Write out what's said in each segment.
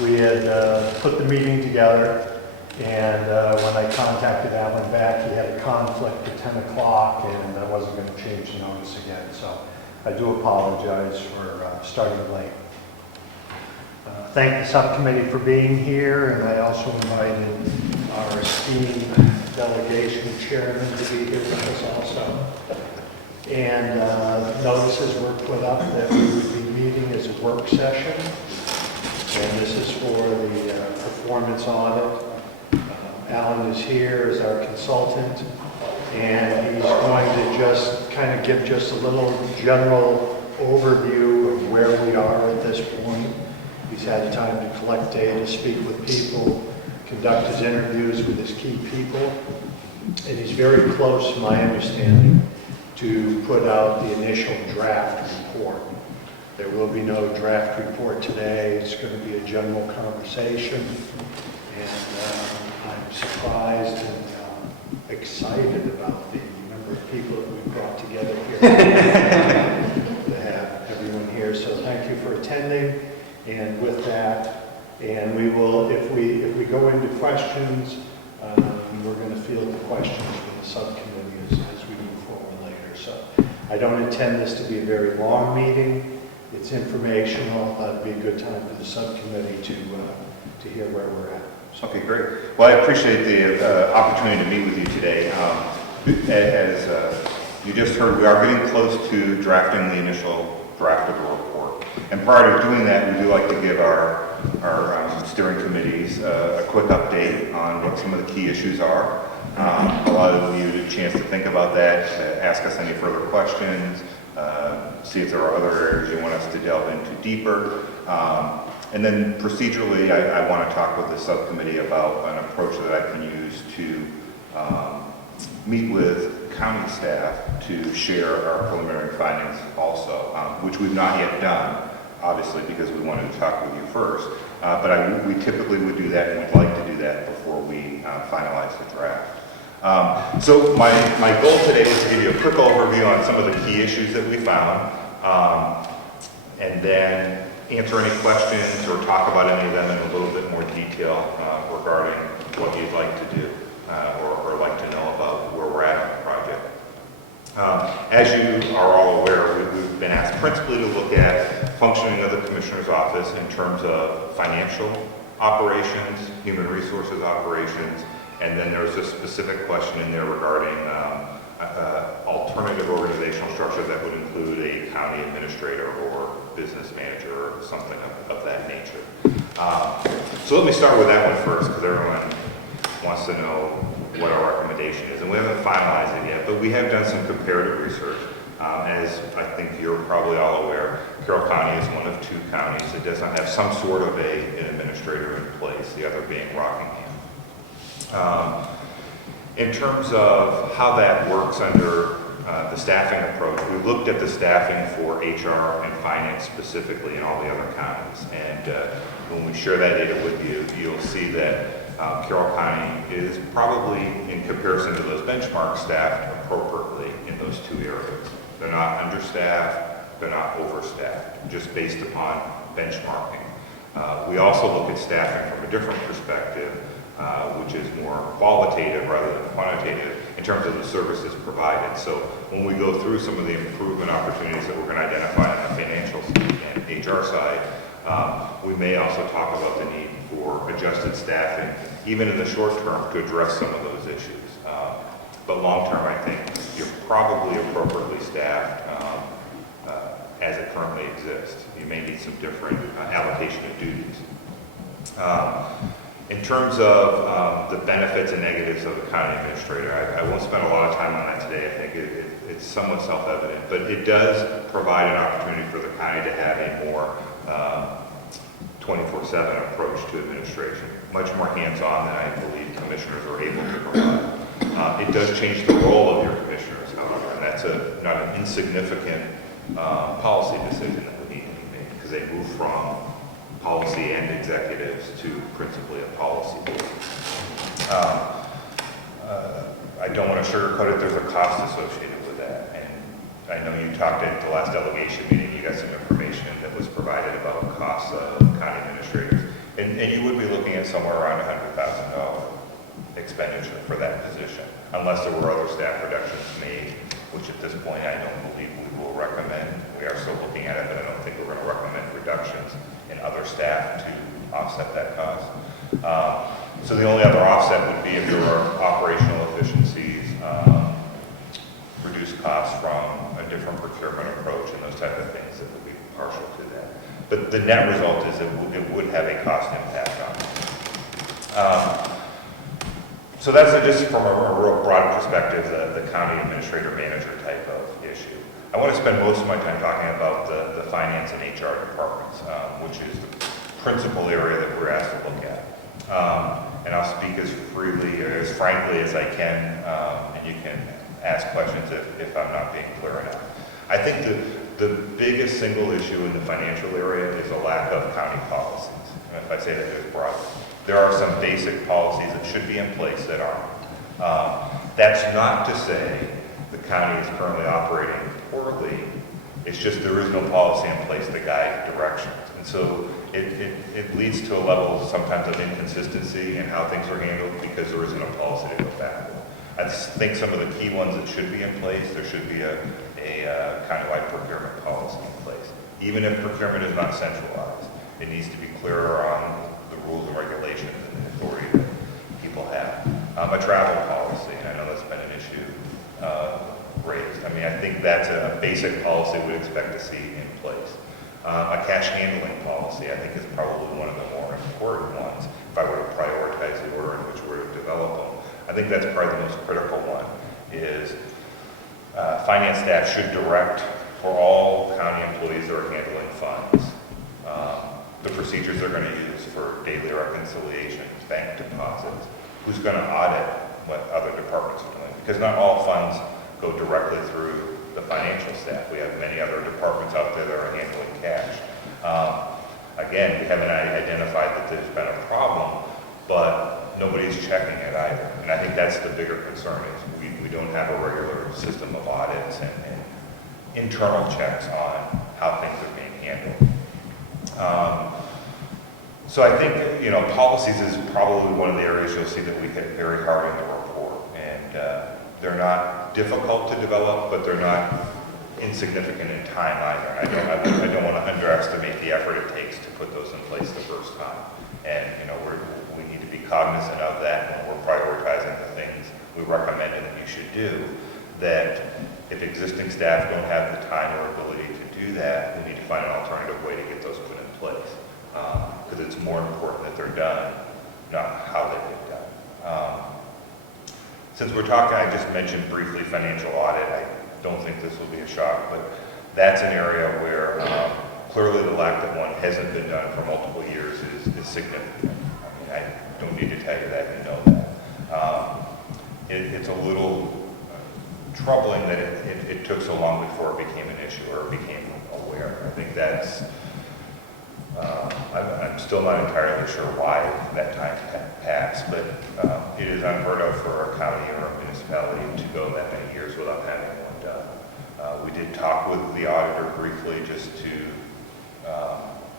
We had put the meeting together, and when I contacted Alan back, he had a conflict at 10 o'clock, and I wasn't going to change the notice again. So I do apologize for starting late. Thank the subcommittee for being here, and I also invited our esteemed delegation chairman to be here with us also. And notices were put up that we would be meeting as a work session. And this is for the performance audit. Alan is here as our consultant, and he's going to just kind of give just a little general overview of where we are at this point. He's had time to collect data, speak with people, conduct his interviews with his key people, and he's very close, to my understanding, to put out the initial draft report. There will be no draft report today. It's going to be a general conversation, and I'm surprised and excited about the number of people that we've brought together here to have everyone here. So thank you for attending. And with that, and we will, if we go into questions, we're going to field the questions from the subcommittee as we move forward later. So I don't intend this to be a very long meeting. It's informational. It'd be a good time for the subcommittee to hear where we're at. Okay, great. Well, I appreciate the opportunity to meet with you today. As you just heard, we are getting close to drafting the initial draft of the report. And prior to doing that, we do like to give our steering committees a quick update on what some of the key issues are. Allow you a chance to think about that, ask us any further questions, see if there are other areas you want us to delve into deeper. And then procedurally, I want to talk with the subcommittee about an approach that I can use to meet with county staff to share our preliminary findings also, which we've not yet done, obviously, because we wanted to talk with you first. But we typically would do that, and we'd like to do that before we finalize the draft. So my goal today was to give you a quick overview on some of the key issues that we found, and then answer any questions or talk about any of them in a little bit more detail regarding what you'd like to do or like to know about where we're at on the project. As you are all aware, we've been asked principally to look at functioning of the Commissioner's Office in terms of financial operations, human resources operations, and then there's a specific question in there regarding alternative organizational structure that would include a county administrator or business manager or something of that nature. So let me start with that one first, because everyone wants to know what our recommendation is, and we haven't finalized it yet, but we have done some comparative research. As I think you're probably all aware, Carroll County is one of two counties that does not have some sort of an administrator in place, the other being Rockingham. In terms of how that works under the staffing approach, we looked at the staffing for HR and finance specifically in all the other counties, and when we share that data with you, you'll see that Carroll County is probably, in comparison to those benchmarks, staffed appropriately in those two areas. They're not understaffed, they're not overstaffed, just based upon benchmarking. We also look at staffing from a different perspective, which is more qualitative rather than quantitative in terms of the services provided. So when we go through some of the improvement opportunities that we're going to identify on the financial and HR side, we may also talk about the need for adjusted staffing, even in the short term, to address some of those issues. But long term, I think you're probably appropriately staffed as it currently exists. You may need some different allocation of duties. In terms of the benefits and negatives of the county administrator, I won't spend a lot of time on that today. I think it's somewhat self-evident, but it does provide an opportunity for the county to have a more 24/7 approach to administration, much more hands-on than I believe commissioners are able to provide. It does change the role of your commissioners, however, and that's not an insignificant policy decision that would need to be made, because they move from policy and executives to principally a policy board. I don't want to sugarcoat it, there's a cost associated with that. And I know you talked at the last delegation meeting, you got some information that was provided about costs of county administrators. And And you would be looking at somewhere around $100,000 expenditure for that position, unless there were other staff reductions made, which at this point I don't believe we will recommend. We are still looking at it, but I don't think we're going to recommend reductions in other staff to offset that cost. So the only other offset would be if there were operational efficiencies, reduced costs from a different procurement approach and those type of things that would be partial to that. But the net result is it would have a cost impact on it. So that's just from a real broad perspective, the county administrator manager type of issue. I want to spend most of my time talking about the finance and HR departments, which is the principal area that we're asked to look at. And I'll speak as freely or as frankly as I can, and you can ask questions if I'm not being clear enough. I think the biggest single issue in the financial area is a lack of county policies. And if I say that just broadly, there are some basic policies that should be in place that aren't. That's not to say the county is currently operating poorly. It's just there is no policy in place to guide directions. And so it leads to a level sometimes of inconsistency in how things are handled because there isn't a policy to go back with. I think some of the key ones that should be in place, there should be a countywide procurement policy in place. Even if procurement is not centralized, it needs to be clearer on the rules and regulations and the authority that people have. A travel policy, and I know that's been an issue raised. I mean, I think that's a basic policy we'd expect to see in place. A cash handling policy, I think, is probably one of the more important ones. If I were to prioritize the order in which we're to develop them, I think that's probably the most critical one. Is finance staff should direct for all county employees that are handling funds the procedures they're going to use for daily reconciliations, bank deposits, who's going to audit what other departments are doing. Because not all funds go directly through the financial staff. We have many other departments out there that are handling cash. Again, we haven't identified that there's been a problem, but nobody's checking it either. And I think that's the bigger concern is we don't have a regular system of audits and internal checks on how things are being handled. So I think, policies is probably one of the areas you'll see that we hit very hard in the report. And they're not difficult to develop, but they're not insignificant in time either. I don't want to underestimate the effort it takes to put those in place the first time. And, we need to be cognizant of that when we're prioritizing the things we recommend that you should do, that if existing staff don't have the time or ability to do that, we need to find an alternative way to get those put in place. Because it's more important that they're done, not how they get done. Since we're talking, I just mentioned briefly financial audit. I don't think this will be a shock, but that's an area where clearly the lack that one hasn't been done for multiple years is significant. I mean, I don't need to tell you that, you know that. It's a little troubling that it took so long before it became an issue or became aware. I think that's, I'm still not entirely sure why that time passed, but it is unheard of for a county or a municipality to go that many years without having one done. We did talk with the auditor briefly just to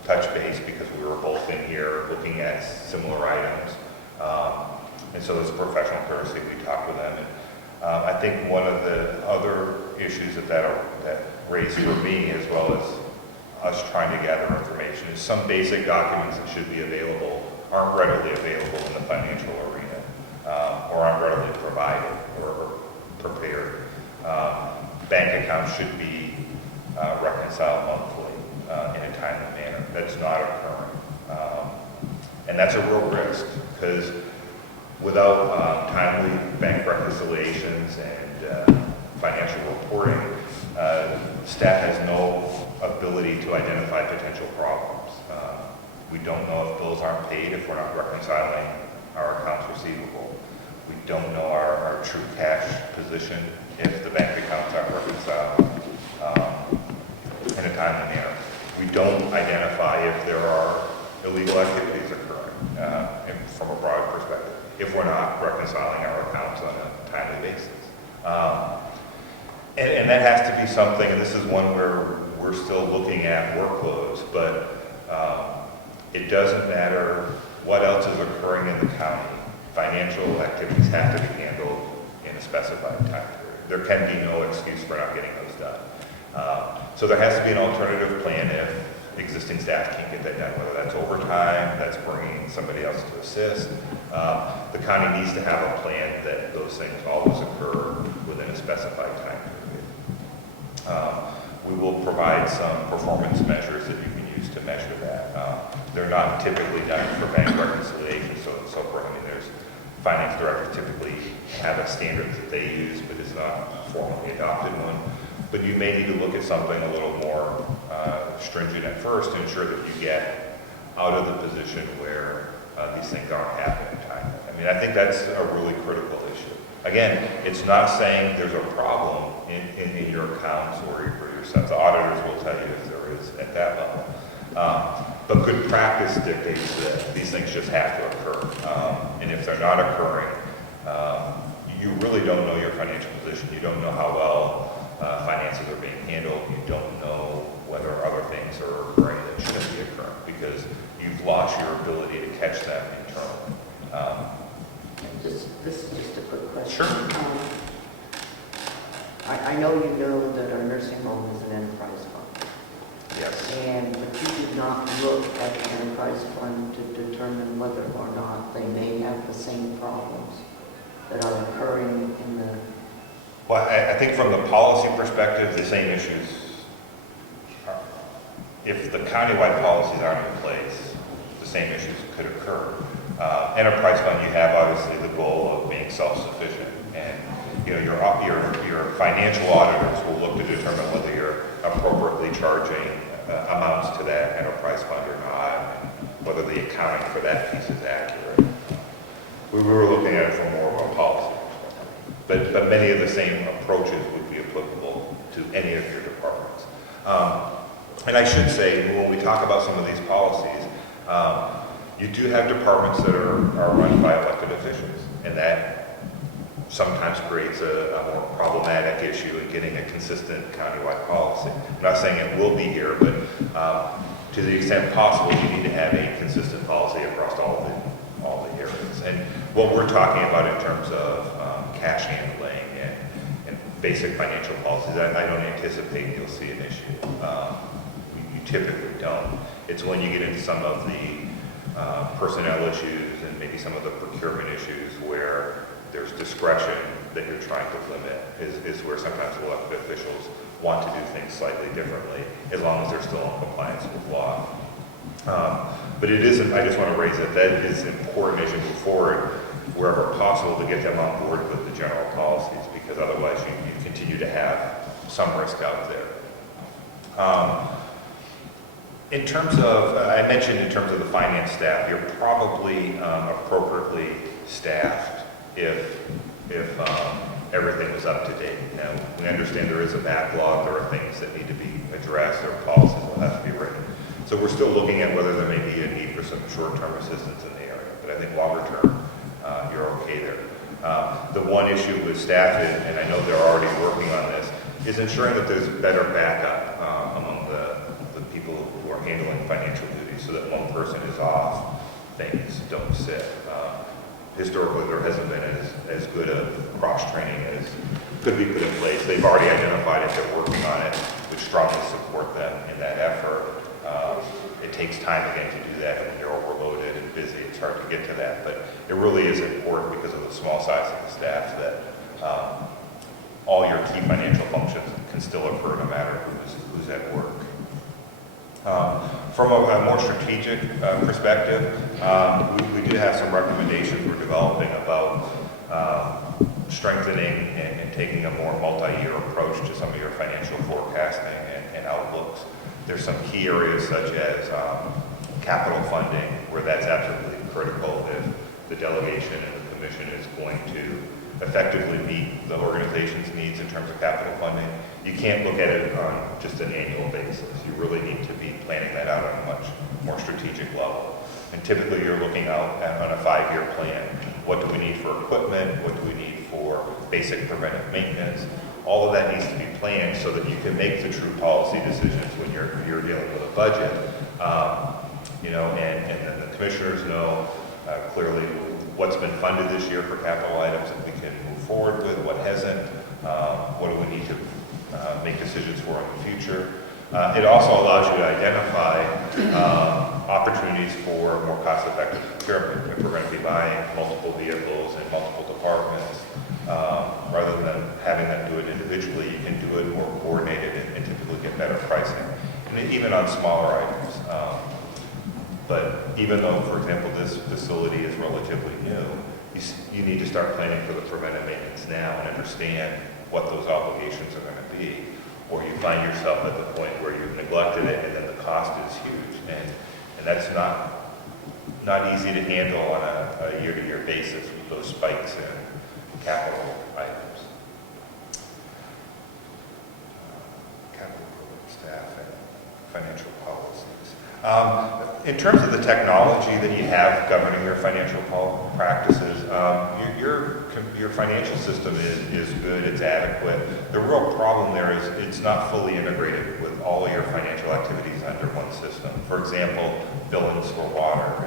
touch base because we were both in here looking at similar items. And so as a professional courtesy, we talked with them. And I think one of the other issues that raised for me, as well as us trying to gather information, is some basic documents that should be available aren't readily available in the financial arena, or aren't readily provided or prepared. Bank accounts should be reconciled monthly in a timely manner. That's not occurring. And that's a real risk, because without timely bank reconciliations and financial reporting, staff has no ability to identify potential problems. We don't know if bills aren't paid if we're not reconciling our accounts receivable. We don't know our true cash position if the bank accounts aren't reconciled in a timely manner. We don't identify if there are illegal activities occurring from a broad perspective, if we're not reconciling our accounts on a timely basis. And that has to be something, and this is one where we're still looking at workloads, but it doesn't matter what else is occurring in the county. Financial activities have to be handled in a specified time period. There can be no excuse for not getting those done. So there has to be an alternative plan if existing staff can't get that done, whether that's overtime, that's bringing somebody else to assist. The county needs to have a plan that those things always occur within a specified time period. We will provide some performance measures that you can use to measure that. They're not typically done for bank reconciliation, so and so forth. I mean, there's finance directors typically have a standard that they use, but it's not a formally adopted one. But you may need to look at something a little more stringent at first to ensure that you get out of the position where these things aren't happening timely. I mean, I think that's a really critical issue. Again, it's not saying there's a problem in your accounts or your sets. The auditors will tell you if there is at that level. But good practice dictates that these things just have to occur. And if they're not occurring, you really don't know your financial position. You don't know how well finances are being handled. You don't know whether other things are occurring that shouldn't be occurring because you've lost your ability to catch them internally. This is just a quick question. Sure. I know you know that our nursing home is an enterprise fund. Yes. But you did not look at the enterprise fund to determine whether or not they may have the same problems that are occurring in the... Well, I think from the policy perspective, the same issues are, if the countywide policies aren't in place, the same issues could occur. Enterprise fund, you have obviously the goal of being self-sufficient, and you know your financial auditors will look to determine whether you're appropriately charging amounts to that enterprise fund or not, and whether the accounting for that piece is accurate. We were looking at it from more of a policy perspective, but many of the same approaches would be applicable to any of your departments. And I should say, when we talk about some of these policies, you do have departments that are run by elected officials, and that sometimes creates a more problematic issue in getting a consistent countywide policy. I'm not saying it will be here, but to the extent possible, you need to have a consistent policy across all the areas. And what we're talking about in terms of cash handling and basic financial policies, I don't anticipate you'll see an issue. You typically don't. It's when you get into some of the personnel issues and maybe some of the procurement issues where there's discretion that you're trying to limit is where sometimes elected officials want to do things slightly differently as long as they're still in compliance with law. But it isn't, I just want to raise it, that is important as you move forward wherever possible to get them on board with the general policies, because otherwise you continue to have some risk out there. In terms of, I mentioned in terms of the finance staff, you're probably appropriately staffed if everything was up to date. Now, we understand there is a backlog, there are things that need to be addressed, there are policies that will have to be written. So we're still looking at whether there may be a need for some short-term assistance in the area, but I think longer term, you're okay there. The one issue with staff is, and I know they're already working on this, is ensuring that there's better backup among the people who are handling financial duties so that one person is off, things don't sit. Historically, there hasn't been as good a cross-training as could be put in place. They've already identified it, they're working on it. We strongly support them in that effort. It takes time again to do that, and when you're overloaded and busy, it's hard to get to that. But it really is important because of the small size of the staff that all your key financial functions can still occur no matter who's at work. From a more strategic perspective, we do have some recommendations we're developing about strengthening and taking a more multi-year approach to some of your financial forecasting and outlooks. There's some key areas such as capital funding, where that's absolutely critical if the delegation and the commission is going to effectively meet the organization's needs in terms of capital funding. You can't look at it on just an annual basis. You really need to be planning that out on a much more strategic level. And typically you're looking out on a 5-year plan. What do we need for equipment? What do we need for basic preventive maintenance? All of that needs to be planned so that you can make the true policy decisions when you're dealing with a budget. And then the commissioners know clearly what's been funded this year for capital items that we can move forward with, what hasn't, what do we need to make decisions for in the future. It also allows you to identify opportunities for more cost-effective procurement. If we're going to be buying multiple vehicles in multiple departments, rather than having them do it individually, you can do it more coordinated and typically get better pricing. And even on smaller items. But even though, for example, this facility is relatively new, you need to start planning for the preventive maintenance now and understand what those obligations are going to be. Or you find yourself at the point where you've neglected it and then the cost is huge. And that's not easy to handle on a year-to-year basis with those spikes in capital items. Capital program staff and financial policies. In terms of the technology that you have governing your financial practices, your financial system is good, it's adequate. The real problem there is it's not fully integrated with all of your financial activities under one system. For example, billings for water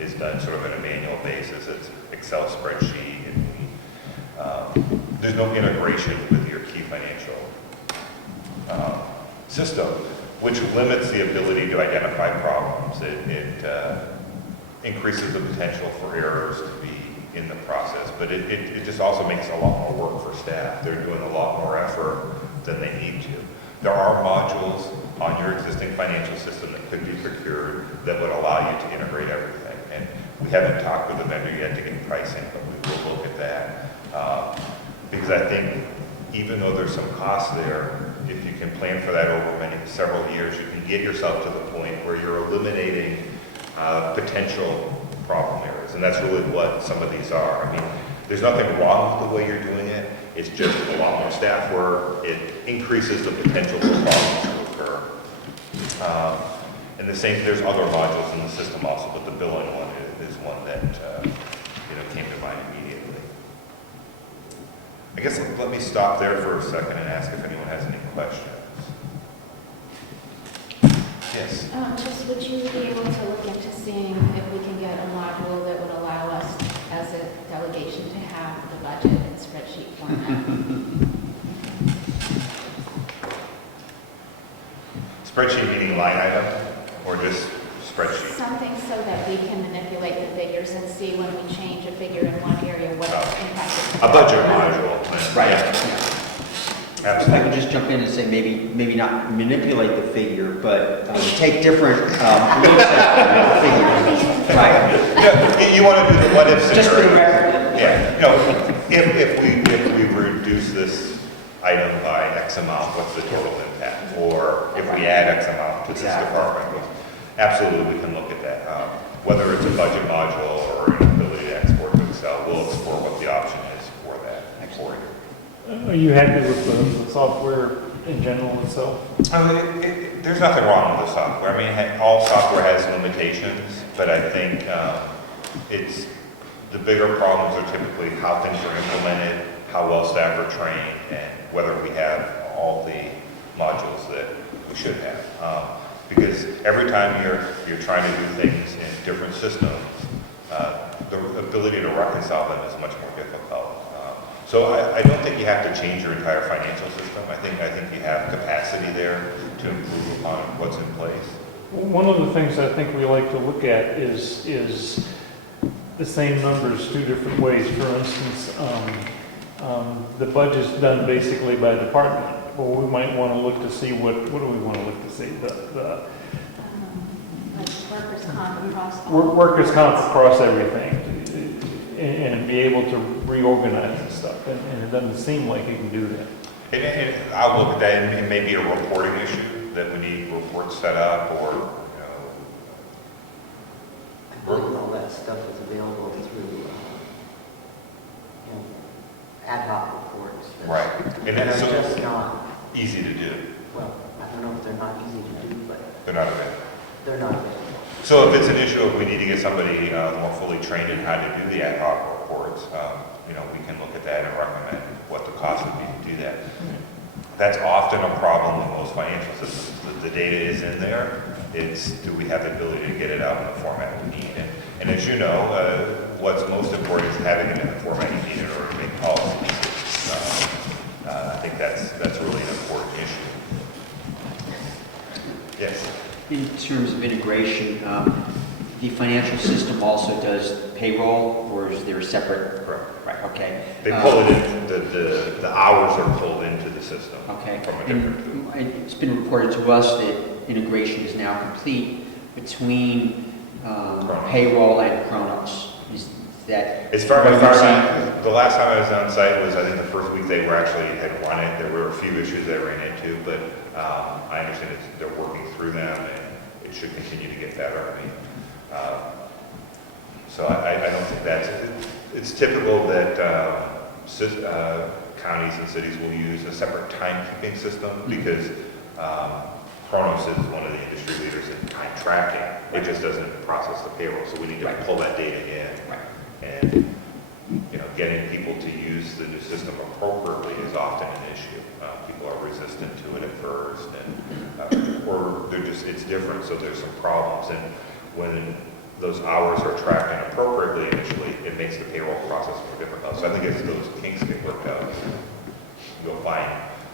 is done sort of on a manual basis. It's Excel spreadsheet, and there's no integration with your key financial system, which limits the ability to identify problems. It increases the potential for errors to be in the process, but it just also makes a lot more work for staff. They're doing a lot more effort than they need to. There are modules on your existing financial system that could be procured that would allow you to integrate everything. And we haven't talked with the vendor yet to get pricing, but we will look at that. Because I think even though there's some cost there, if you can plan for that over several years, you can get yourself to the point where you're eliminating potential problem areas. And that's really what some of these are. I mean, there's nothing wrong with the way you're doing it. It's just a lot more staff work. It increases the potential for problems to occur. And the same, there's other modules in the system also, but the billing one is one that came to mind immediately. I guess let me stop there for a second and ask if anyone has any questions. Yes? Just would you be able to look into seeing if we can get a module that would allow us as a delegation to have the budget in spreadsheet format? Spreadsheet meaning line item or just spreadsheet? Something so that we can manipulate the figures and see when we change a figure in one area, what it's impacted. A budget module. Right. Yeah. If I could just jump in and say maybe not manipulate the figure, but take different looks at the figure. Right. You want to do the what if scenario? Just for the record. Yeah. If we reduce this item by X amount, what's the total impact? Or if we add X amount to this department, absolutely we can look at that. Whether it's a budget module or an ability to export to Excel, we'll explore what the option is for that for you. Are you happy with the software in general itself? There's nothing wrong with the software. I mean, all software has limitations, but I think it's the bigger problems are typically how things are implemented, how well staff are trained, and whether we have all the modules that we should have. Because every time you're trying to do things in different systems, the ability to reconcile them is much more difficult. So I don't think you have to change your entire financial system. I think you have capacity there to improve upon what's in place. One of the things I think we like to look at is the same numbers two different ways. For instance, the budget's done basically by department. Well, we might want to look to see what do we want to look to see? Like workers' comp across Workers' comp across everything, and be able to reorganize and stuff. And it doesn't seem like you can do that. And I'll look at that, and it may be a reporting issue that we need reports set up, or I believe all that stuff is available through ad hoc reports. right. And That it's are so just not, easy to do. well, I don't know if they're not easy to do, but They're not available. they're not available. So if it's an issue of we need to get somebody more fully trained in how to do the ad hoc reports, we can look at that and recommend what the cost would be to do that. That's often a problem with most financial systems. The data is in there. It's, do we have the ability to get it out in the format we need? And as you know, what's most important is having it in the format you need in order to make policies. I think that's really an important issue. Yes? In terms of integration, the financial system also does payroll, or is there a separate? Correct. Right, okay. They pull it in, the hours are pulled into the system. Okay. From a different. And it's been reported to us that integration is now complete between payroll and Kronos. Is that? As far what you're as saying? the last time I was on site was, I think, the first week they were actually had run it. There were a few issues they ran into, but I understand they're working through them, and it should continue to get better. I mean, so I don't think it's typical that counties and cities will use a separate timekeeping system because Kronos is one of the industry leaders in time tracking. It just doesn't process the payroll, so we need to pull that data in. Right. And, getting people to use the new system appropriately is often an issue. People are resistant to it at first, and or they're just, it's different, so there's some problems. And when those hours are tracked inappropriately initially, it makes the payroll process more difficult. So I think as those kinks get worked out, you'll find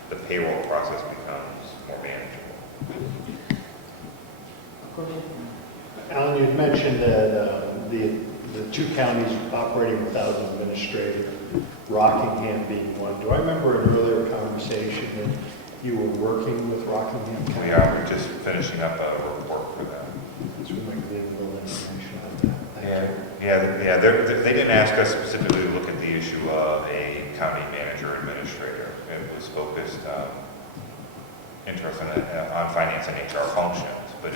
the payroll process becomes more manageable. Go ahead. Alan, you mentioned that the two counties operating without an administrator, Rockingham being one. Do I remember an earlier conversation that you were working with Rockingham County? We're just finishing up a report for them. So we might get a little information on that. Thank you. Yeah. They didn't ask us specifically to look at the issue of a county manager administrator. It was focused, interested on finance and HR functions, but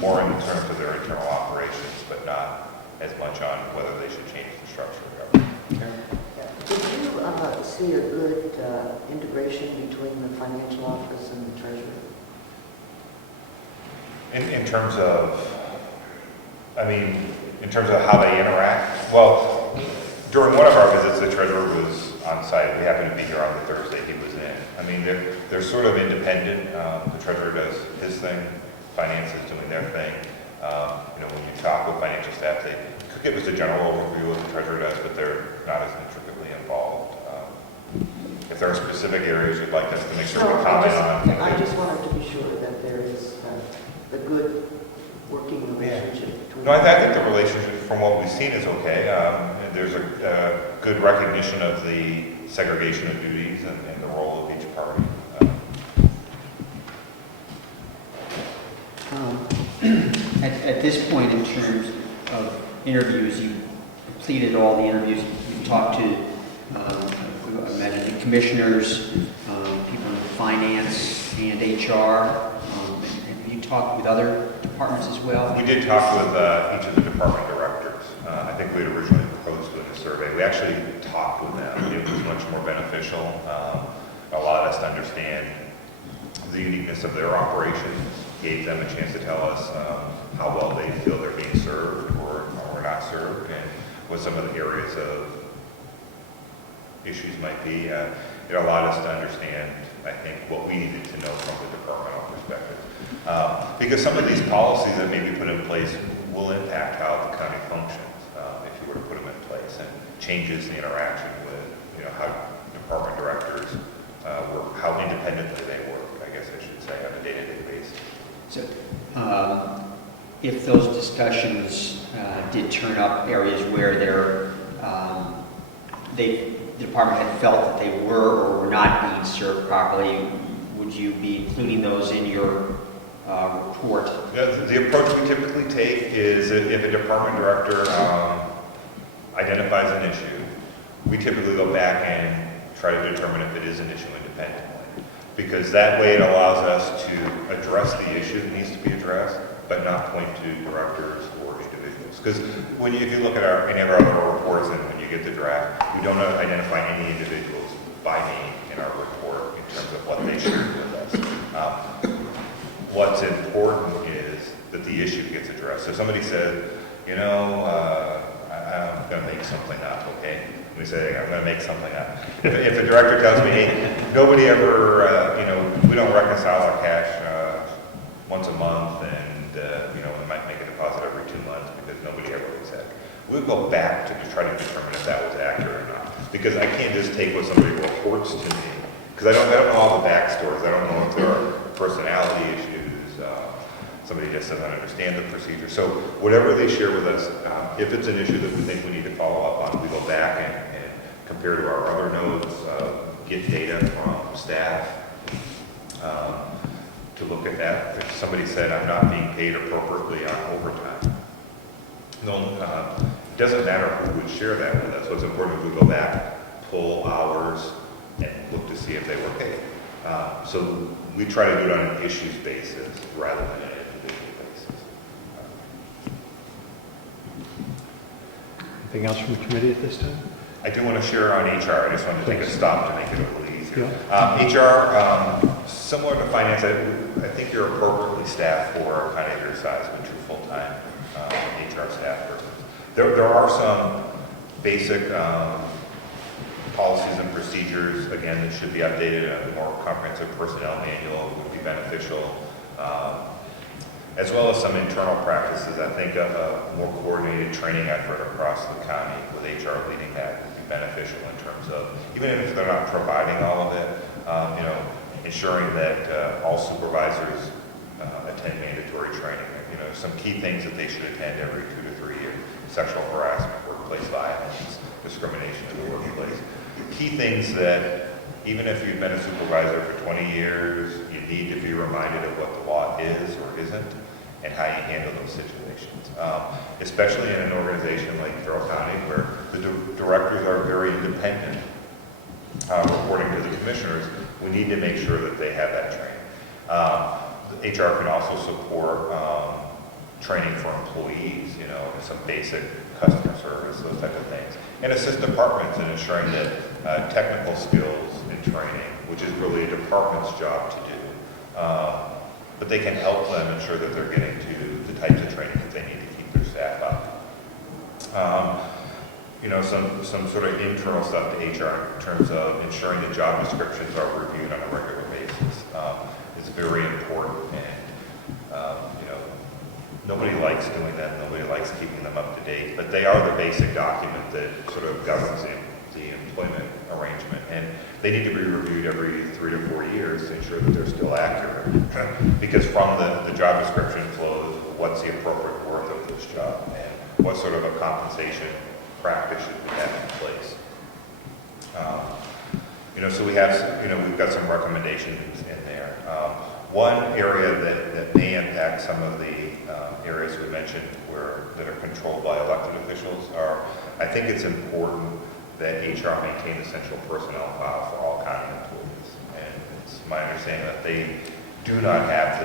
more in terms of their internal operations, but not as much on whether they should change the structure of government. Did you see a good integration between the financial office and the treasurer? In terms of, in terms of how they interact, well, during one of our visits, the treasurer was on site. We happened to be here on the Thursday he was in. They're sort of independent. The treasurer does his thing, finance is doing their thing. When you talk with financial staff, they could give us a general overview of what the treasurer does, but they're not as intricately involved. If there are specific areas you'd like us to make sure we comment on. I just wanted to be sure that there is a good working relationship between. No, I think the relationship, from what we've seen, is okay. There's a good recognition of the segregation of duties and the role of each party. At this point, in terms of interviews, you've completed all the interviews. You've talked to, I imagine, the commissioners, people in finance and HR. Have you talked with other departments as well? We did talk with each of the department directors. I think we had originally proposed doing a survey. We actually talked with them. It was much more beneficial. Allowed us to understand the uniqueness of their operations, gave them a chance to tell us how well they feel they're being served or not served, and what some of the areas of issues might be. It allowed us to understand, I think, what we needed to know from the departmental perspective. Because some of these policies that may be put in place will impact how the county functions if you were to put them in place, and changes the interaction with how department directors work, how independently they work, I guess I should say, on a day-to-day basis. So, if those discussions did turn up areas where the department had felt that they were or were not being served properly, would you be including those in your report? The approach we typically take is if a department director identifies an issue, we typically go back and try to determine if it is an issue independently. Because that way it allows us to address the issue that needs to be addressed, but not point to directors or individuals. Because if you look at any of our other reports and when you get the draft, we don't identify any individuals by name in our report in terms of what they shared with us. What's important is that the issue gets addressed. So somebody said, I'm going to make something up, okay? We say, I'm going to make something up. If the director tells me, hey, nobody ever, we don't reconcile our cash once a month, and you know, we might make a deposit every 2 months because nobody ever looks at it. We'll go back to try to determine if that was accurate or not. Because I can't just take what somebody reports to me, because I don't know all the backstories. I don't know if there are personality issues. Somebody just doesn't understand the procedure. So whatever they share with us, if it's an issue that we think we need to follow up on, we go back and compare to our other notes, get data from staff to look at that. If somebody said, I'm not being paid appropriately on overtime, it doesn't matter who would share that with us. What's important is we go back, pull hours, and look to see if they were paid. So we try to do it on an issues basis rather than an individual basis. Anything else from the committee at this time? I do want to share on HR. I just wanted to take a Please. stop to make it a little easier. Yeah. HR, similar to finance, I think you're appropriately staffed for kind of your size, but you're full-time HR staff person. There are some basic policies and procedures, again, that should be updated. A more comprehensive personnel manual would be beneficial, as well as some internal practices. I think a more coordinated training effort across the county with HR leading that would be beneficial in terms of, even if they're not providing all of it, you know, ensuring that all supervisors attend mandatory training. You know, some key things that they should attend every 2 to 3 years: sexual harassment, workplace violence, discrimination in the workplace. Key things that even if you've been a supervisor for 20 years, you need to be reminded of what the law is or isn't and how you handle those situations. Especially in an organization like Carroll County where the directors are very independent, reporting to the commissioners, we need to make sure that they have that training. HR can also support training for employees, you know, some basic customer service, those type of things, and assist departments in ensuring that technical skills in training, which is really a department's job to do, but they can help them ensure that they're getting to the types of training that they need to keep their staff up. You know, some sort of internal stuff to HR in terms of ensuring that job descriptions are reviewed on a regular basis is very important, and you know, nobody likes doing that. Nobody likes keeping them up to date, but they are the basic document that sort of governs the employment arrangement, and they need to be reviewed every 3 to 4 years to ensure that they're still accurate. Because from the job description flows what's the appropriate worth of this job and what sort of a compensation practice should we have in place. You know, so we have, you know, we've got some recommendations in there. One area that may impact some of the areas we mentioned that are controlled by elected officials are, I think it's important that HR maintain essential personnel file for all county employees. And it's my understanding that they do not have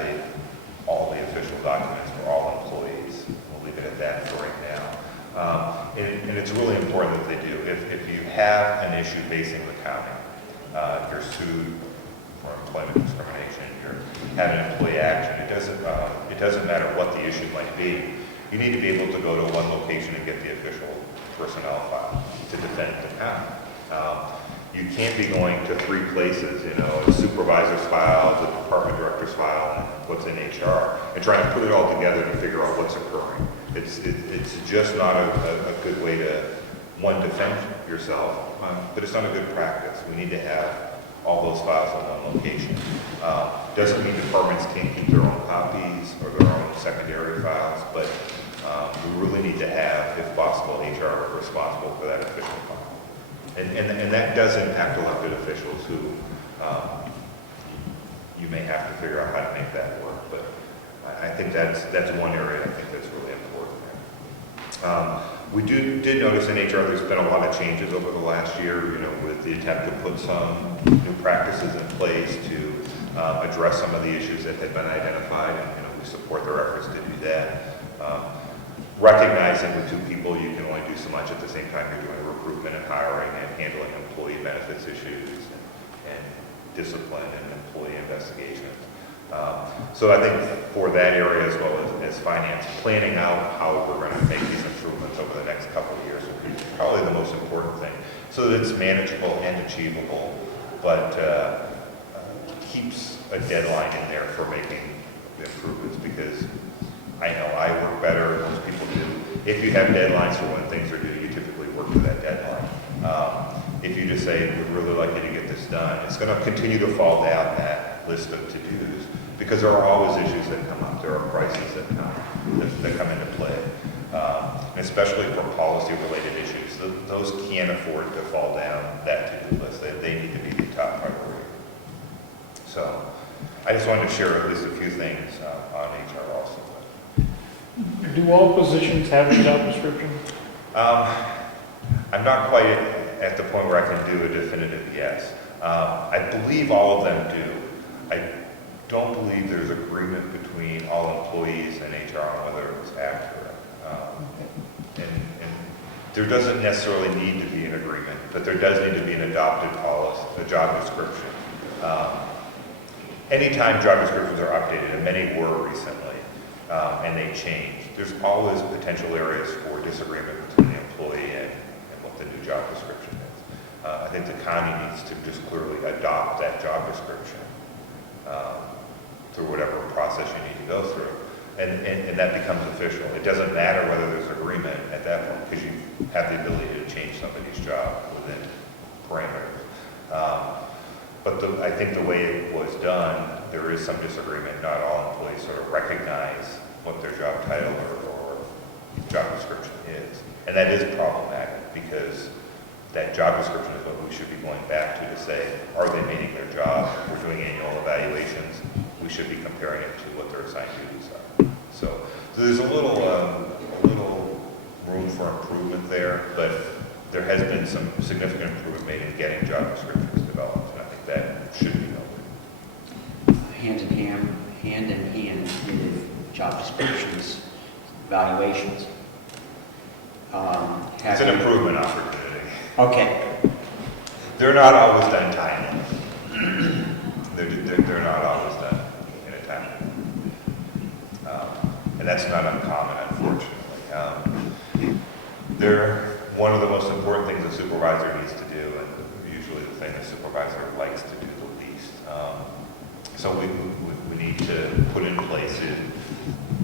all the official documents for all employees. We'll leave it at that for right now. And it's really important that they do. If you have an issue facing the county, if you're sued for employment discrimination, you're having employee action, it doesn't matter what the issue might be. You need to be able to go to one location and get the official personnel file to defend the county. You can't be going to 3 places, you know, a supervisor's file, the department director's file, and what's in HR, and trying to put it all together to figure out what's occurring. It's just not a good way to, one, defend yourself, but it's not a good practice. We need to have all those files in one location. Doesn't mean departments can't keep their own copies or their own secondary files, but we really need to have, if possible, HR responsible for that official file. And that does impact elected officials who you may have to figure out how to make that work, but I think that's one area I think that's really important. We did notice in HR there's been a lot of changes over the last year, you know, with the attempt to put some new practices in place to address some of the issues that had been identified, and you know, we support their efforts to do that. Recognizing with 2 people you can only do so much at the same time you're doing recruitment and hiring and handling employee benefits issues and discipline and employee investigations. So I think for that area as well as finance, planning out how we're going to make these improvements over the next couple of years would be probably the most important thing, so that it's manageable and achievable, but keeps a deadline in there for making the improvements, because I know I work better, most people do. If you have deadlines for when things are due, you typically work to that deadline. If you just say, we'd really like you to get this done, it's going to continue to fall down that list of to-dos because there are always issues that come up. There are crises that come into play. And especially for policy-related issues, those can't afford to fall down that to-do list. They need to be the top priority. So I just wanted to share at least a few things on HR also. Do all positions have a job description? I'm not quite at the point where I can do a definitive yes. I believe all of them do. I don't believe there's agreement between all employees and HR on whether it's accurate. And there doesn't necessarily need to be an agreement, but there does need to be an adopted policy, a job description. Anytime job descriptions are updated, and many were recently, and they change, there's always potential areas for disagreement between the employee and what the new job description is. I think the county needs to just clearly adopt that job description through whatever process you need to go through. And that becomes official. It doesn't matter whether there's agreement at that point because you have the ability to change somebody's job within parameters. But I think the way it was done, there is some disagreement. Not all employees sort of recognize what their job title or job description is. And that is problematic because that job description is what we should be going back to say, are they meeting their job? We're doing annual evaluations. We should be comparing it to what their assigned duties are. So there's a little room for improvement there, but there has been some significant improvement made in getting job descriptions developed, and I think that should be noted. Hand in hand with job descriptions, evaluations. It's an improvement opportunity. Okay. They're not always done timely. They're not always done in a timely manner. And that's not uncommon, unfortunately. They're one of the most important things a supervisor needs to do, and usually the thing a supervisor likes to do the least. So we need to put in place,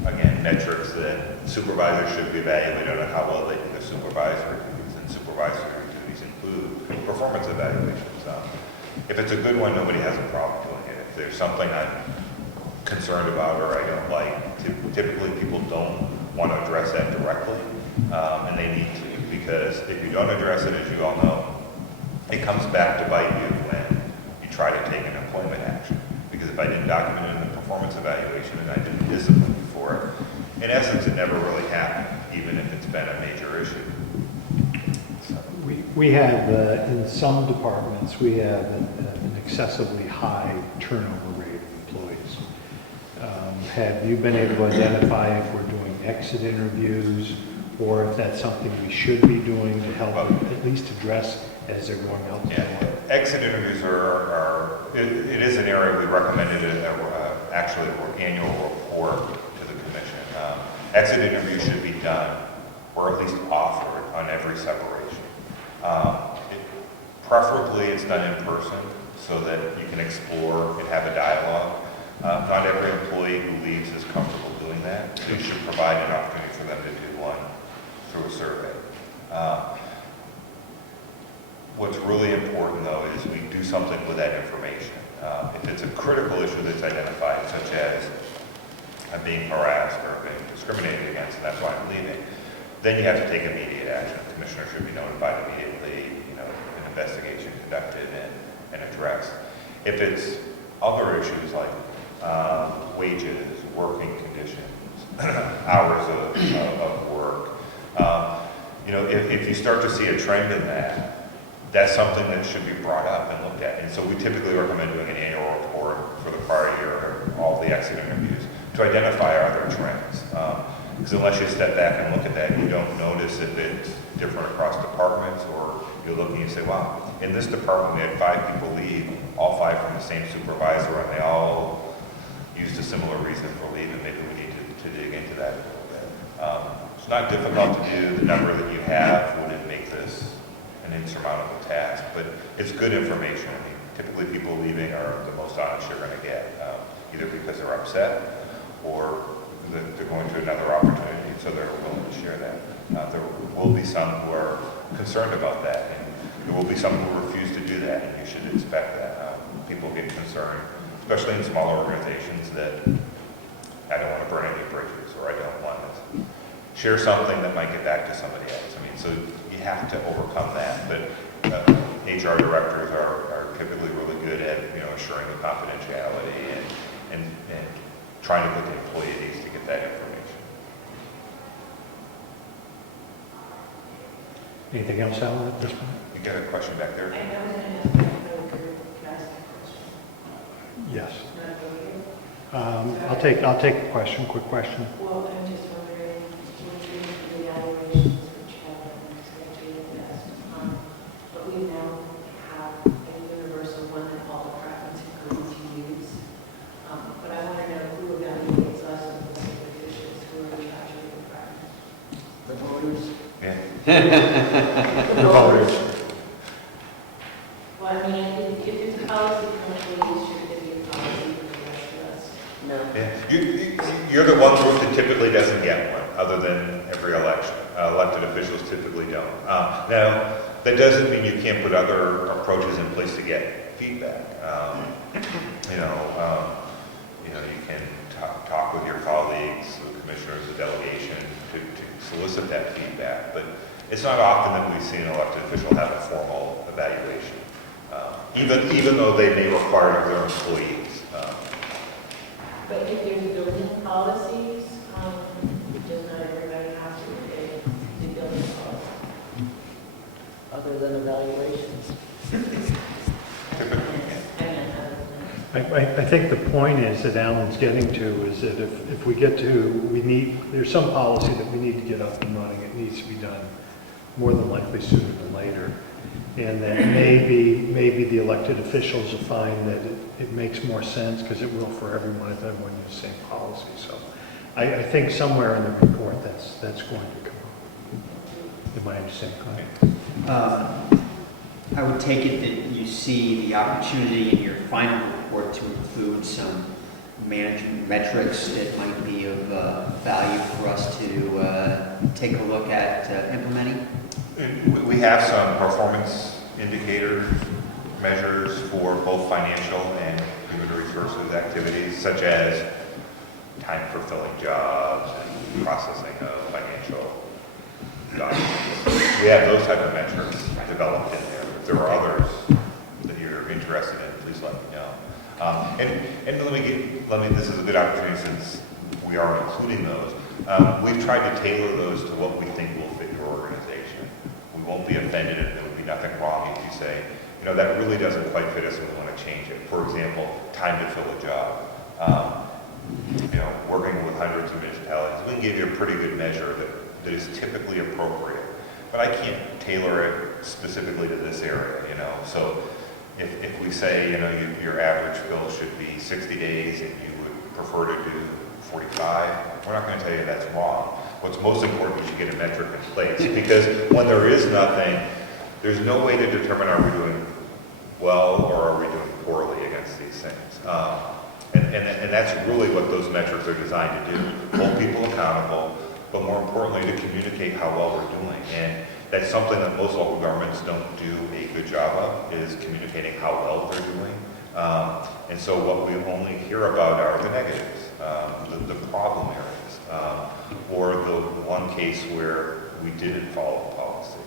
again, metrics that supervisors should be evaluated on how well they do their supervisory duties, and supervisory duties include performance evaluations. If it's a good one, nobody has a problem doing it. If there's something I'm concerned about or I don't like, typically people don't want to address that directly, and they need to, because if you don't address it, as you all know, it comes back to bite you when you try to take an employment action. Because if I didn't document it in the performance evaluation and I didn't discipline you for it, in essence, it never really happened, even if it's been a major issue. So. We have, in some departments, we have an excessively high turnover rate of employees. Have you been able to identify if we're doing exit interviews or if that's something we should be doing to help at least address as they're going out the door? Exit interviews it is an area we recommended actually an annual report to the commission. Exit interviews should be done or at least offered on every separation. Preferably it's done in person so that you can explore and have a dialogue. Not every employee who leaves is comfortable doing that. So you should provide an opportunity for them to do one through a survey. What's really important, though, is we do something with that information. If it's a critical issue that's identified, such as I'm being harassed or being discriminated against, and that's why I'm leaving, then you have to take immediate action. The commissioner should be notified immediately, an investigation conducted and addressed. If it's other issues like wages, working conditions, hours of work, if you start to see a trend in that, that's something that should be brought up and looked at. And so we typically recommend doing an annual report for the prior year, all the exit interviews, to identify other trends. Because unless you step back and look at that, you don't notice if it's different across departments, or you're looking and say, wow, in this department we had 5 people leave, all 5 from the same supervisor, and they all used a similar reason for leaving. Maybe we need to dig into that a little bit. It's not difficult to do. The number that you have wouldn't make this an insurmountable task, but it's good information. I mean, typically people leaving are the most honest you're going to get, either because they're upset or they're going to another opportunity, so they're willing to share that. There will be some who are concerned about that, and there will be some who refuse to do that, and you should expect that. People get concerned, especially in smaller organizations, that I don't want to burn any bridges, or I don't want to share something that might get back to somebody else. I mean, so you have to overcome that, but HR directors are typically really good at, assuring the confidentiality and trying to put the employee at ease to get that information. Anything else, Alan, at this point? You got a question back there? I was going to ask you another group. Can I ask a question? Yes. Not over here? I'll take a question, quick question. Well, I'm just wondering, when you do the evaluations, which have been scheduled at best, but we now have a universal one that all departments agree to use. But I want to know who evaluates us as the officials who are in charge of the department. The voters. Yeah. The voters. Well, I mean, if it's a policy for employees, should it be a policy for the rest of us? No. Yeah. You're the one group that typically doesn't get one, other than every election. Elected officials typically don't. Now, that doesn't mean you can't put other approaches in place to get feedback. You can talk with your colleagues, the commissioners, the delegation, to solicit that feedback. But it's not often that we see an elected official have a formal evaluation, even though they may require it of their employees. But if there's building policies, does not everybody have to obey the building policy? Other than evaluations. Typically, I mean, other than I think the point is that Alan's getting to is that if we get to, there's some policy that we need to get up and running. It needs to be done more than likely sooner than later. And that maybe the elected officials will find that it makes more sense, because it will for everyone if everyone uses the same policy. So I think somewhere in the report that's going to come up. Am I understanding correctly? I would take it that you see the opportunity in your final report to include some management metrics that might be of value for us to take a look at implementing. We have some performance indicator measures for both financial and human resources activities, such as time for filling jobs and processing of financial documents. We have those type of metrics developed in there. If there are others that you're interested in, please let me know. And this is a good opportunity, since we are including those. We've tried to tailor those to what we think will fit your organization. We won't be offended, and there would be nothing wrong if you say, that really doesn't quite fit us and we want to change it. For example, time to fill a job. Working with hundreds of municipalities, we can give you a pretty good measure that is typically appropriate. But I can't tailor it specifically to this area, So if we say, your average fill should be 60 days and you would prefer to do 45, we're not going to tell you that's wrong. What's most important is you get a metric in place, because when there is nothing, there's no way to determine, are we doing well or are we doing poorly against these things. And that's really what those metrics are designed to do: hold people accountable, but more importantly, to communicate how well we're doing. And that's something that most local governments don't do a good job of, is communicating how well they're doing. And so what we only hear about are the negatives, the problem areas, or the one case where we didn't follow the policy.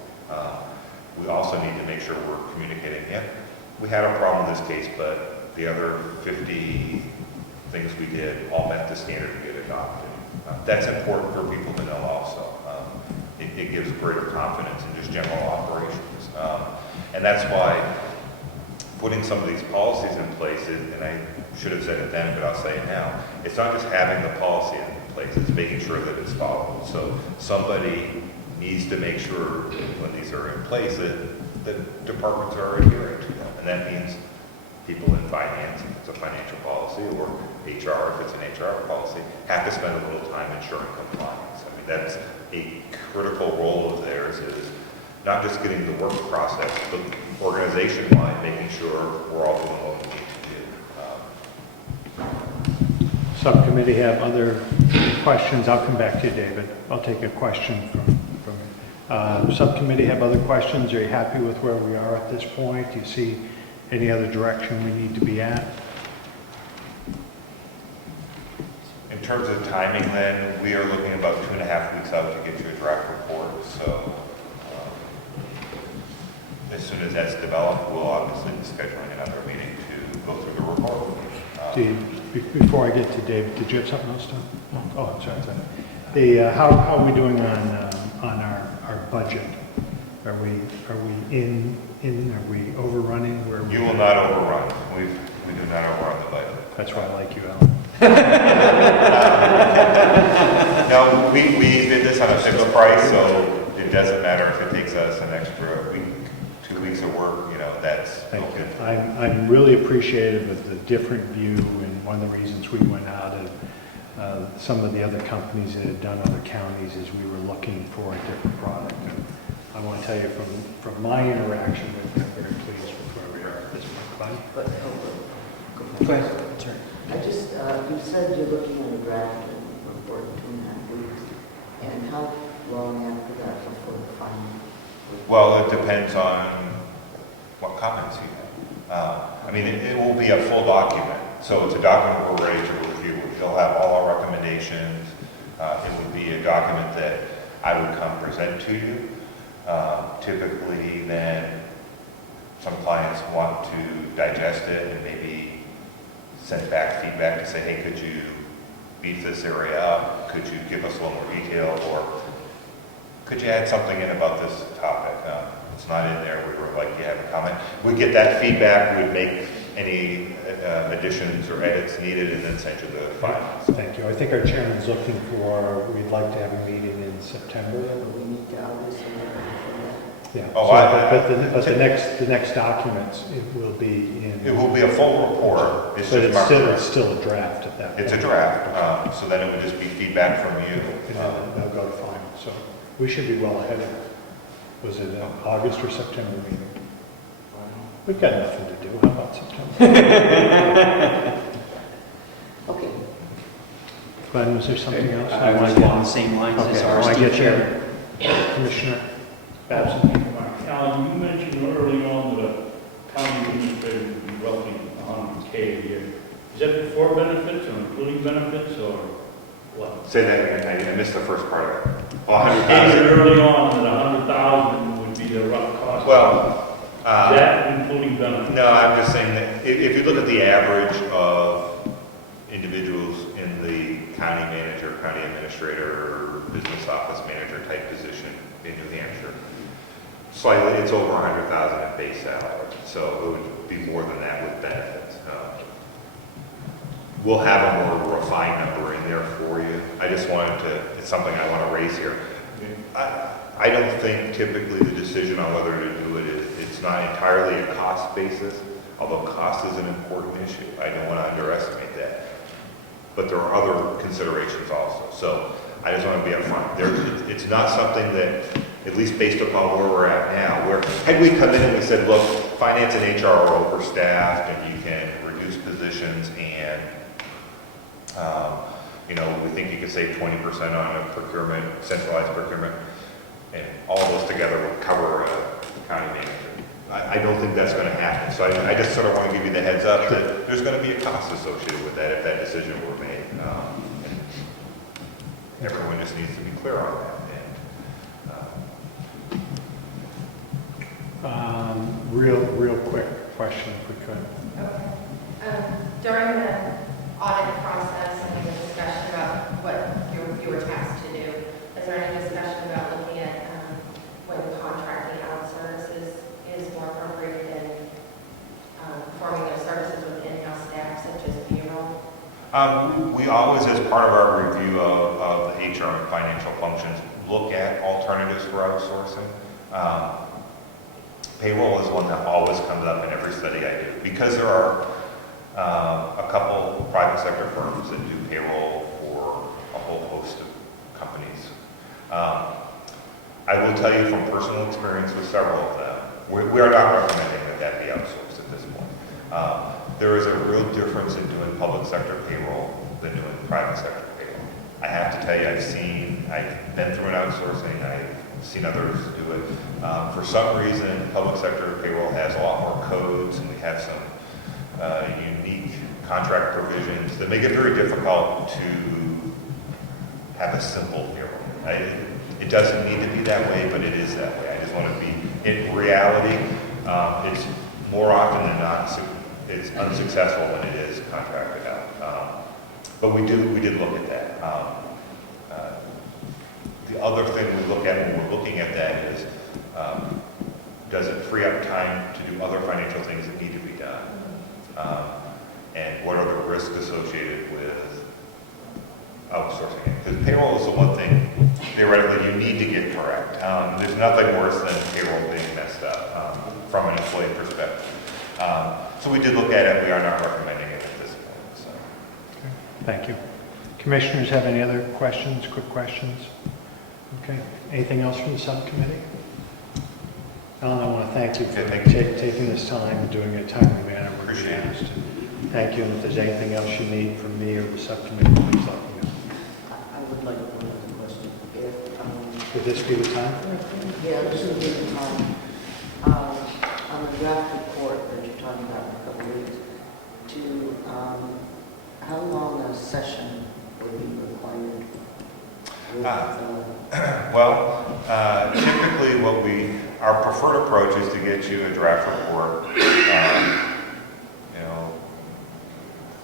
We also need to make sure we're communicating, we had a problem in this case, but the other 50 things we did all met the standard to get adopted. That's important for people to know also. It gives greater confidence in just general operations. And that's why putting some of these policies in place, and I should have said it then, but I'll say it now, it's not just having the policy in place, it's making sure that it's followed. So somebody needs to make sure when these are in place that departments are adhering to them. And that means people in finance, if it's a financial policy, or HR, if it's an HR policy, have to spend a little time ensuring compliance. I mean, that's a critical role of theirs, is not just getting the work process, but organization-wide, making sure we're all doing what we need to do. subcommittee have other questions? I'll come back to you, David. I'll take a question from subcommittee have other questions? Are you happy with where we are at this point? Do you see any other direction we need to be at? In terms of timing then, we are looking about 2.5 weeks out to get you a draft report, so as soon as that's developed, we'll obviously be scheduling another meeting to go through the report. Before I get to David, did you have something else, Tom? Oh, I'm sorry. How are we doing on our budget? Are we in? Are we overrunning? Where You will not overrun. We do not overrun the budget. That's why I like you, Alan. No, we did this on a single price, so it doesn't matter if it takes us an extra week, 2 weeks of work, you know, that's Thank okay. you. I'm really appreciative of the different view, and one of the reasons we went out of some of the other companies that had done other counties is we were looking for a different product. And I want to tell you from my interaction with them, I'm very pleased with where we are at this point. Clyde? But, Go ahead, sorry. I just, you said you're looking at a draft report in 2.5 weeks, and how long after that before the final? Well, it depends on what comments you have. I mean, it will be a full document, so it's a document we're ready to review. It'll have all our recommendations. It would be a document that I would come present to you. Typically, then some clients want to digest it and maybe send back feedback to say, hey, could you beef this area up? Could you give us a little more detail? Or could you add something in about this topic? It's not in there. We would like you have a comment. We get that feedback. We'd make any additions or edits needed and then send you the files. Thank you. I think our chairman's looking for, we'd like to have a meeting in September. We need to obviously have it for that. Yeah. Oh, But the next documents, it will be in. It will be a full report. But just it's marked still, draft. it's still a draft at that point. It's a draft, so then it would just be feedback from you. And then they'll go to final. So we should be well ahead of it. Was it an August or September meeting? We've got nothing to do. How about September? Okay. Glenn, was there something else? I want to go on the same lines as Okay, our I Steve get Chair. you. Commissioner Babson. Alan, you mentioned early on that a county administrator would be roughly $100K a year. Is that before benefits or including benefits or what? Say that again. I missed the first part of it. You stated early on that 100,000 would be the rough cost. Well, Is that including benefits? no, I'm just saying that if you look at the average of individuals in the county manager, county administrator, business office manager type position in New Hampshire, slightly, it's over 100,000 in base salary, so it would be more than that with benefits. We'll have a more refined number in there for you. I just wanted to, it's something I want to raise here. I don't think typically the decision on whether to do it it's not entirely a cost basis, although cost is an important issue. I don't want to underestimate that. But there are other considerations also. So I just want to be upfront. It's not something that, at least based upon where we're at now, where had we come in and we said, look, finance and HR are overstaffed and you can reduce positions and, we think you could save 20% on a procurement, centralized procurement, and all those together would cover a county manager. I don't think that's going to happen. So I just sort of want to give you the heads up that there's going to be a cost associated with that if that decision were made. Everyone just needs to be clear on that. Real quick question, if we could. During the audit process and the discussion about what you were tasked to do, is there any discussion about looking at when contracting out services is more appropriate than performing those services with in-house staff such as payroll? We always, as part of our review of the HR and financial functions, look at alternatives for outsourcing. Payroll is one that always comes up in every study I do because there are a couple private sector firms that do payroll for a whole host of companies. I will tell you from personal experience with several of them, we are not recommending that be outsourced at this point. There is a real difference in doing public sector payroll than doing private sector payroll. I have to tell you, I've been through an outsourcing, I've seen others do it. For some reason, public sector payroll has a lot more codes, and we have some unique contract provisions that make it very difficult to have a simple payroll. It doesn't need to be that way, but it is that way. I just want to be, in reality, it's more often than not, it's unsuccessful when it is contracted out. But we did look at that. The other thing we look at when we're looking at that is, does it free up time to do other financial things that need to be done? And what are the risks associated with outsourcing it? Because payroll is the one thing, theoretically, you need to get correct. There's nothing worse than payroll being messed up from an employee perspective. So we did look at it. We are not recommending it at this point. So. Okay, thank you. Commissioners have any other questions, quick questions? Okay, anything else from the subcommittee? Alan, I want to thank you for taking this time and doing it in a timely manner. Appreciate it. Thank you, and if there's anything else you need from me or the subcommittee, please let me know. I would like one other question. Would this be the time? Yeah, this would be the time. On the draft report that you're talking about in a couple of weeks, how long a session would be required? Typically our preferred approach is to get you a draft report,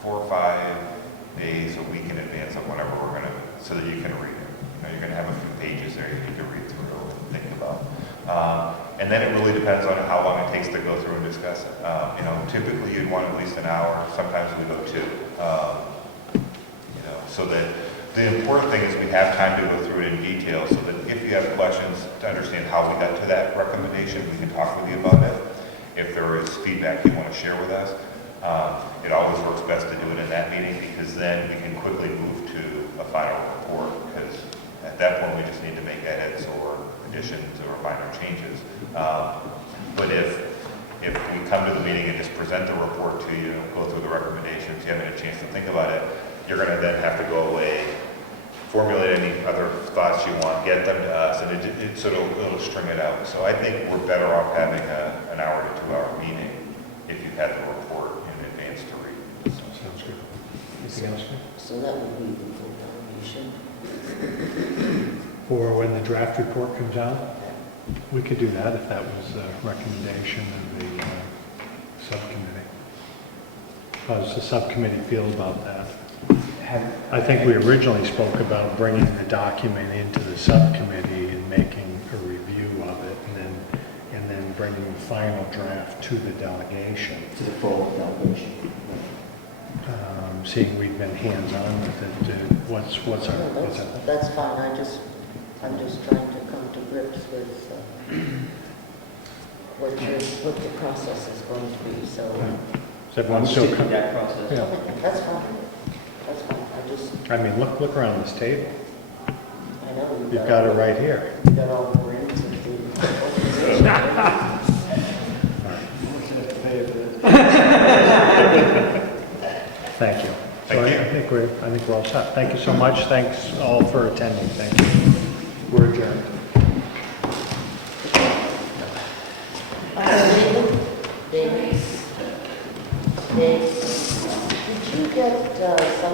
4 or 5 days, a week in advance of whenever we're going to, so that you can read it. You're going to have a few pages there you need to read through and think about. And then it really depends on how long it takes to go through and discuss it. Typically you'd want at least an hour. Sometimes we go 2. So that the important thing is we have time to go through it in detail, so that if you have questions to understand how we got to that recommendation, we can talk with you about it. If there is feedback you want to share with us, it always works best to do it in that meeting, because then we can quickly move to a final report, because at that point we just need to make edits or additions or minor changes. But if we come to the meeting and just present the report to you, go through the recommendations, you haven't had a chance to think about it, you're going to then have to go away, formulate any other thoughts you want, get them to us, and it'll string it out. So I think we're better off having an hour to 2-hour meeting if you've had the report in advance to read. Sounds good. Anything else? So that would be the full delegation. For when the draft report comes out? We could do that if that was a recommendation of the subcommittee. How does the subcommittee feel about that? I think we originally spoke about bringing the document into the subcommittee and making a review of it, and then bringing the final draft to the delegation. To the full delegation. Seeing we've been hands-on with it, what's our... No, that's fine. I'm just trying to come to grips with what the process is going to be. So Is everyone still... Stick with that process. Yeah. that's fine. That's fine. I mean, look around this table. I know. You've got it right here. You've got all the rings and the organization. Thank you. Thank you. I think we're all set. Thank you so much. Thanks all for attending. Thank you. We're adjourned. Did you get some